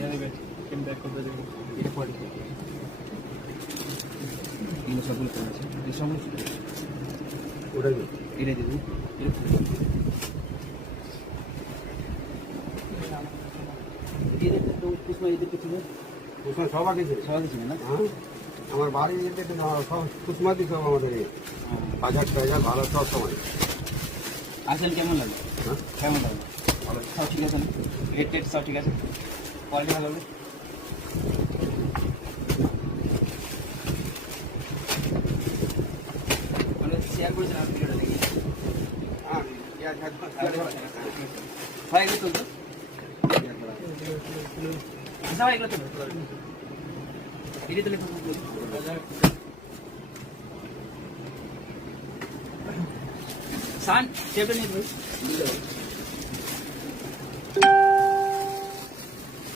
এটা পরে এগুলো সবগুলো করা আছে এই সবগুলো ওটাই এটা দিয়ে দেবো সব আগে সবাই ছিল না আমার বাড়ি যেতে সব কুসমাতি সব আমাদের বাজার টাজার ভালো সব সময় আসেন কেমন লাগে হ্যাঁ কেমন লাগে ভালো সব ঠিক আছে না রেট টেট সব ঠিক আছে কোয়ালিটি ভালো হবে মানে শেয়ার করেছেন আপনি ভিডিওটা দেখি হ্যাঁ হয় এগুলো তুলতো আচ্ছা ভাই এগুলো তুলো এটি তুলে সান টেপটা নিয়ে ভাই